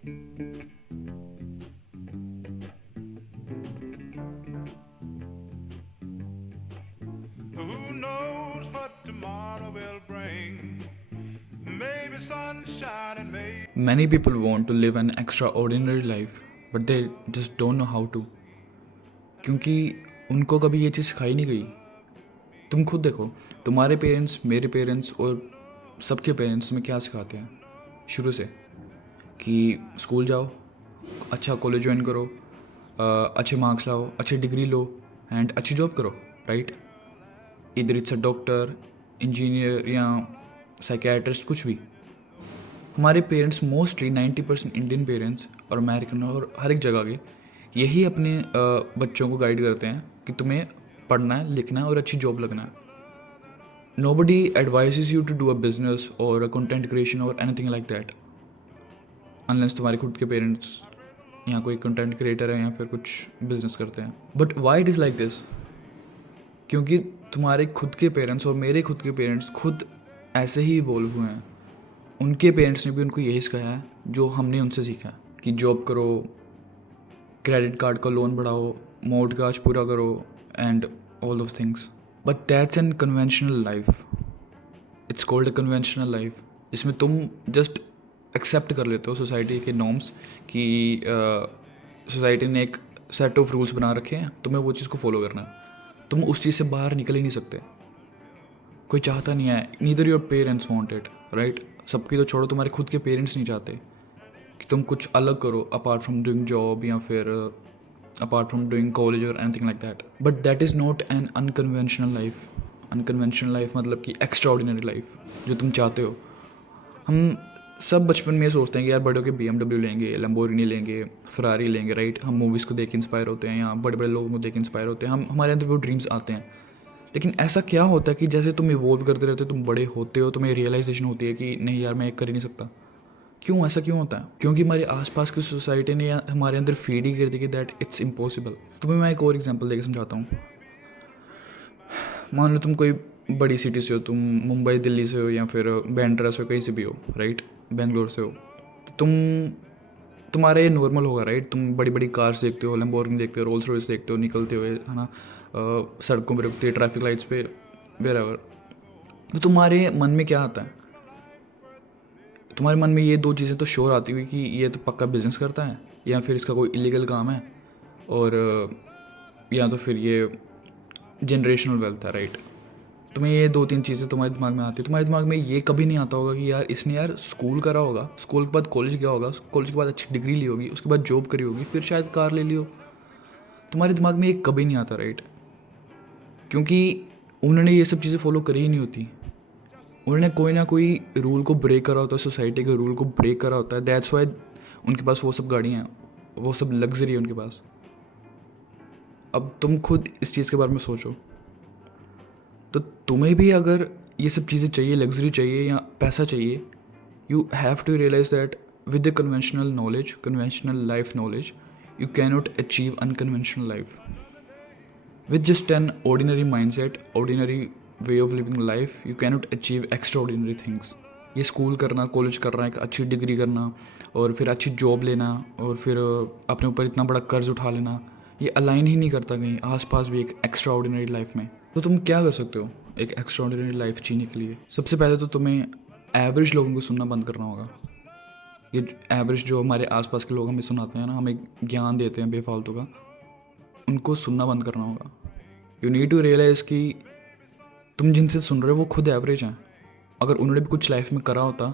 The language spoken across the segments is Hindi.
Who knows what tomorrow will bring? Maybe sunshine and maybe. Many people want to live an extraordinary life, but they just don't know how to. क्योंकि उनको कभी ये चीज़ सिखाई नहीं गई। तुम खुद देखो, तुम्हारे पेरेंट्स, मेरे पेरेंट्स और सबके पेरेंट्स में क्या सिखाते हैं शुरू से, कि स्कूल जाओ, अच्छा कॉलेज ज्वाइन करो, अच्छे मार्क्स लाओ, अच्छी डिग्री लो एंड अच्छी जॉब करो, राइट? इधर इट्स अ डॉक्टर, इंजीनियर या साइकियाट्रिस्ट, कुछ भी। हमारे पेरेंट्स मोस्टली 90% इंडियन पेरेंट्स और अमेरिकन और हर एक जगह के यही अपने बच्चों को गाइड करते हैं कि तुम्हें पढ़ना है, लिखना है और अच्छी जॉब लगना है। Nobody advises you to do a business or a content creation or anything like that, unless तुम्हारे खुद के पेरेंट्स या कोई कंटेंट क्रिएटर है या फिर कुछ बिजनेस करते हैं। But why it is like this? क्योंकि तुम्हारे खुद के पेरेंट्स और मेरे खुद के पेरेंट्स खुद ऐसे ही इवॉल्व हुए हैं। उनके पेरेंट्स ने भी उनको यही सिखाया है जो हमने उनसे सीखा है, कि जॉब करो, क्रेडिट कार्ड का लोन बढ़ाओ, मॉर्टगेज पूरा करो and all those things. But that's an conventional life. It's called a conventional life, जिसमें तुम जस्ट एक्सेप्ट कर लेते हो सोसाइटी के नॉर्म्स, कि सोसाइटी ने एक सेट ऑफ रूल्स बना रखे हैं, तुम्हें वो चीज़ को फॉलो करना है। तुम उस चीज़ से बाहर निकल ही नहीं सकते। कोई चाहता नहीं है, neither your parents want it, right? सबकी तो छोड़ो, तुम्हारे खुद के पेरेंट्स नहीं चाहते कि तुम कुछ अलग करो अपार्ट फ्रॉम डूइंग जॉब या फिर अपार्ट फ्रॉम डूइंग कॉलेज और anything like that. But that is not an unconventional life. Unconventional life मतलब कि एक्स्ट्रा ऑर्डिनरी लाइफ जो तुम चाहते हो। हम सब बचपन में ये सोचते हैं कि यार बड़े होकर BMW लेंगे, लैम्बोर्गिनी लेंगे, फरारी लेंगे, राइट? हम मूवीज़ को देख के इंस्पायर होते हैं या बड़े बड़े लोगों को देख के इंस्पायर होते हैं, हम हमारे अंदर वो ड्रीम्स आते हैं। लेकिन ऐसा क्या होता है कि जैसे तुम इवॉल्व करते रहते हो, तुम बड़े होते हो, तुम्हें रियलाइजेशन होती है कि नहीं यार, मैं ये कर ही नहीं सकता। क्यों ऐसा क्यों होता है? क्योंकि हमारे आसपास की सोसाइटी ने या हमारे अंदर फीड ही कर दी कि दैट इट्स इम्पॉसिबल। तुम्हें मैं एक और एग्जांपल देकर समझाता हूँ। मान लो तुम कोई बड़ी सिटी से हो, तुम मुंबई, दिल्ली से हो या फिर बैंड्रा से हो, कहीं से भी हो, राइट? बेंगलोर से हो, तो तुम्हारा ये नॉर्मल होगा, राइट? तुम बड़ी बड़ी कार्स देखते हो, लैम्बोर्गिनी देखते हो, रोल्स रॉयस देखते हो निकलते हुए, है ना? सड़कों पर रुकते, ट्रैफिक लाइट्स पे, वेरेवर। तो तुम्हारे मन में क्या आता है? तुम्हारे मन में ये दो चीज़ें तो श्योर आती हुई कि ये तो पक्का बिजनेस करता है, या फिर इसका कोई इलीगल काम है, और या तो फिर ये जनरेशनल वेल्थ है, राइट? तुम्हें ये दो तीन चीज़ें तुम्हारे दिमाग में आती है। तुम्हारे दिमाग में ये कभी नहीं आता होगा कि यार इसने यार स्कूल करा होगा, स्कूल के बाद कॉलेज गया होगा, कॉलेज के बाद अच्छी डिग्री ली होगी, उसके बाद जॉब करी होगी, फिर शायद कार ले ली हो। तुम्हारे दिमाग में ये कभी नहीं आता, राइट? क्योंकि उन्होंने ये सब चीज़ें फॉलो करी ही नहीं होती। उन्होंने कोई ना कोई रूल को ब्रेक करा होता है, सोसाइटी के रूल को ब्रेक करा होता है। दैट्स वाई उनके पास वो सब गाड़ियाँ हैं, वो सब लग्जरी है उनके पास। अब तुम खुद इस चीज़ के बारे में सोचो, तो तुम्हें भी अगर ये सब चीज़ें चाहिए, लग्जरी चाहिए या पैसा चाहिए, you have to realise that with the conventional knowledge, conventional life knowledge, you cannot achieve unconventional life. With just an ordinary mindset, ordinary way of living life, you cannot achieve extraordinary things. ये स्कूल करना, कॉलेज करना, एक अच्छी डिग्री करना और फिर अच्छी जॉब लेना और फिर अपने ऊपर इतना बड़ा कर्ज उठा लेना, ये अलाइन ही नहीं करता कहीं आसपास भी एक एक्स्ट्रा ऑर्डिनरी लाइफ में। तो तुम क्या कर सकते हो एक एक्स्ट्रा ऑर्डिनरी लाइफ जीने के लिए? सबसे पहले तो तुम्हें एवरेज लोगों को सुनना बंद करना होगा। ये एवरेज जो हमारे आसपास के लोग हमें सुनाते हैं ना, हमें ज्ञान देते हैं बेफालतू का, उनको सुनना बंद करना होगा। यू नीड टू रियलाइज़ कि तुम जिनसे सुन रहे हो वो खुद एवरेज हैं। अगर उन्होंने भी कुछ लाइफ में करा होता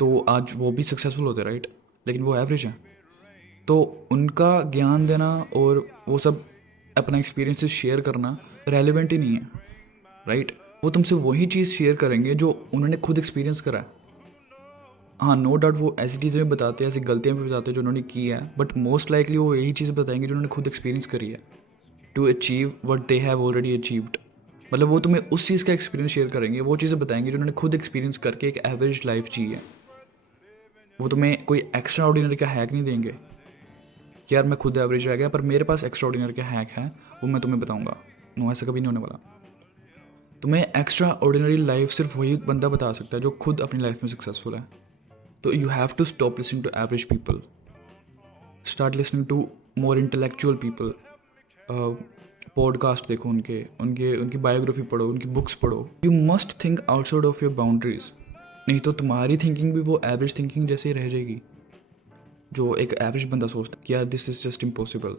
तो आज वो भी सक्सेसफुल होते, राइट? लेकिन वो एवरेज हैं, तो उनका ज्ञान देना और वो सब अपना एक्सपीरियंसेस शेयर करना रेलिवेंट ही नहीं है, राइट? वो तुमसे वही चीज़ शेयर करेंगे जो उन्होंने खुद एक्सपीरियंस करा है। हाँ, नो डाउट वो ऐसी चीज़ें भी बताते हैं, ऐसी गलतियाँ भी बताते हैं जो उन्होंने की है, बट मोस्ट लाइकली वो यही चीज़ें बताएंगे जो उन्होंने खुद एक्सपीरियंस करी है, to achieve what they have already achieved. मतलब वो तुम्हें उस चीज़ का एक्सपीरियंस शेयर करेंगे, वो चीज़ें बताएंगे जो उन्होंने खुद एक्सपीरियंस करके एक एवरेज लाइफ जी है। वो तुम्हें कोई एक्स्ट्रा ऑर्डिनरी का हैक नहीं देंगे कि यार मैं खुद एवरेज रह गया पर मेरे पास एक्स्ट्रा ऑर्डिनरी का हैक है, वो मैं तुम्हें बताऊंगा। नो, ऐसा कभी नहीं होने वाला। तुम्हें एक्स्ट्रा ऑर्डिनरी लाइफ सिर्फ वही बंदा बता सकता है जो खुद अपनी लाइफ में सक्सेसफुल है। तो you have to stop listening to average people, start listening to more intellectual people. Podcast देखो उनकी बायोग्राफी पढ़ो, उनकी बुक्स पढ़ो। You must think outside of your boundaries, नहीं तो तुम्हारी थिंकिंग भी वो एवरेज थिंकिंग जैसे ही रह जाएगी। जो एक एवरेज बंदा सोचता है कि यार दिस इज़ जस्ट इम्पॉसिबल,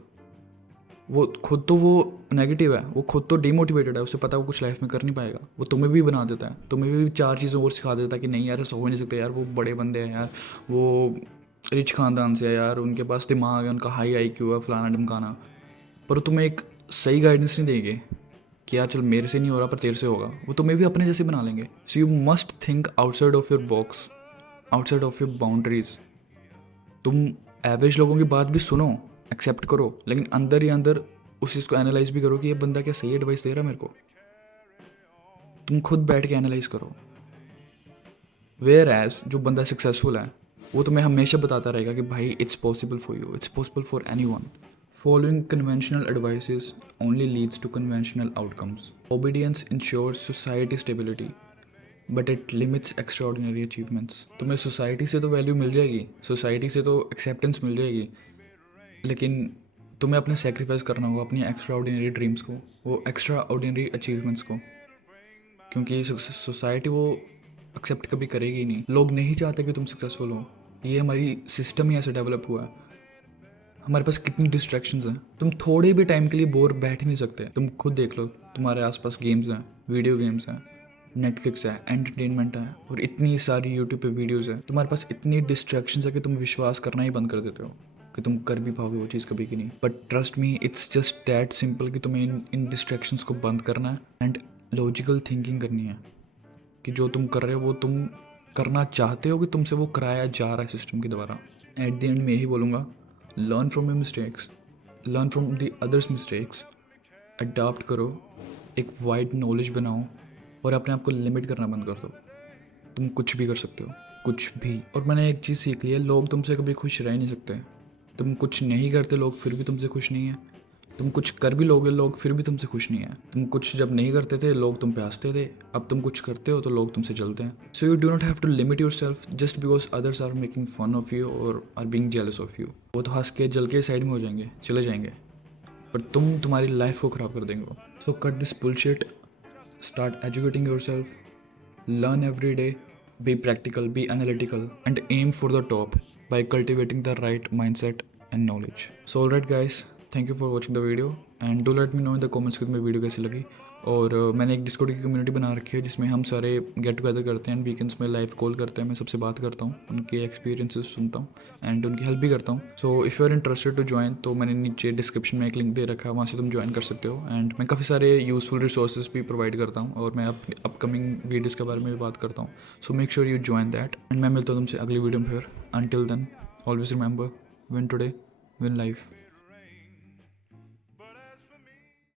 वो खुद तो वो नेगेटिव है, वो खुद तो डिमोटिवेटेड है, उसे पता है वो कुछ लाइफ में कर नहीं पाएगा। वो तुम्हें भी बना देता है, तुम्हें भी 4 चीज़ें और सिखा देता है कि नहीं यार ऐसा हो नहीं सकता, यार वो बड़े बंदे हैं, यार वो रिच खानदान से है, यार उनके पास दिमाग है, उनका हाई IQ है, फलाना ढमकाना। पर वो तुम्हें एक सही गाइडेंस नहीं देंगे कि यार चल मेरे से नहीं हो रहा पर तेरे से होगा। वो तुम्हें भी अपने जैसे बना लेंगे। So you must think outside of your box, outside of your boundaries. तुम एवरेज लोगों की बात भी सुनो, एक्सेप्ट करो, लेकिन अंदर ही अंदर उस चीज़ को एनालाइज भी करो कि ये बंदा क्या सही एडवाइस दे रहा है मेरे को। तुम खुद बैठ के एनालाइज करो। वेयर एज जो बंदा सक्सेसफुल है वो तुम्हें हमेशा बताता रहेगा कि भाई it's possible for you, it's possible for anyone. Following conventional advices only leads to conventional outcomes. Obedience ensures society stability, but it limits extraordinary achievements. तुम्हें सोसाइटी से तो वैल्यू मिल जाएगी, सोसाइटी से तो एक्सेप्टेंस मिल जाएगी, लेकिन तुम्हें अपने सेक्रीफाइस करना होगा अपनी एक्स्ट्रा ऑर्डिनरी ड्रीम्स को, वो एक्स्ट्रा ऑर्डिनरी अचीवमेंट्स को, क्योंकि सोसाइटी वो एक्सेप्ट कभी करेगी ही नहीं। लोग नहीं चाहते कि तुम सक्सेसफुल हो, ये हमारी सिस्टम ही ऐसे डेवलप हुआ है। हमारे पास कितनी डिस्ट्रैक्शंस हैं, तुम थोड़े भी टाइम के लिए बोर बैठ ही नहीं सकते। तुम खुद देख लो, तुम्हारे आसपास गेम्स हैं, वीडियो गेम्स हैं, नेटफ्लिक्स है, एंटरटेनमेंट है, और इतनी सारी यूट्यूब पे वीडियोस है। तुम्हारे पास इतनी डिस्ट्रैक्शंस है कि तुम विश्वास करना ही बंद कर देते हो कि तुम कर भी पाओगे वो चीज़ कभी की नहीं। But trust me, it's just that simple कि तुम्हें इन डिस्ट्रैक्शंस को बंद करना है एंड लॉजिकल थिंकिंग करनी है कि जो तुम कर रहे हो वो तुम करना चाहते हो कि तुमसे वो कराया जा रहा है सिस्टम के द्वारा। एट द एंड में यही बोलूँगा, learn from your mistakes, learn from the others mistakes, adapt करो, एक वाइड नॉलेज बनाओ और अपने आप को लिमिट करना बंद कर दो। तुम कुछ भी कर सकते हो, कुछ भी। और मैंने एक चीज़ सीख ली है, लोग तुमसे कभी खुश रह नहीं सकते। तुम कुछ नहीं करते, लोग फिर भी तुमसे खुश नहीं है। तुम कुछ कर भी लोगे, लोग फिर भी तुमसे खुश नहीं है। तुम कुछ जब नहीं करते थे लोग तुम पे हंसते थे, अब तुम कुछ करते हो तो लोग तुमसे जलते हैं। So you do not have to limit yourself just because others are making fun of you और are being jealous of you. वो तो हंस के जल के साइड में हो जाएंगे, चले जाएंगे, पर तुम तुम्हारी लाइफ को ख़राब कर देंगे वो। So cut this bullshit, start educating yourself, learn every day, be practical, be analytical, and aim for the top by cultivating the right mindset and knowledge. So alright guys, thank you for watching the video and do let me know in the comments कि तुम्हें वीडियो कैसी लगी। और मैंने एक डिस्कॉर्ड की कम्युनिटी बना रखी है जिसमें हम सारे गेट टुगेदर करते हैं एंड वीकेंड्स में लाइव कॉल करते हैं। मैं सबसे बात करता हूँ, उनके एक्सपीरियंसेस सुनता हूँ एंड उनकी हेल्प भी करता हूँ। So if you are interested to join तो मैंने नीचे डिस्क्रिप्शन में एक लिंक दे रखा है, वहाँ से तुम ज्वाइन कर सकते हो। एंड मैं काफ़ी सारे यूज़फुल रिसोर्सेज भी प्रोवाइड करता हूँ और मैं अपनी अपकमिंग वीडियोज़ के बारे में भी बात करता हूँ। So make sure you join that and मैं मिलता हूँ तुमसे अगली वीडियो में फिर। Until then always remember, win today win life.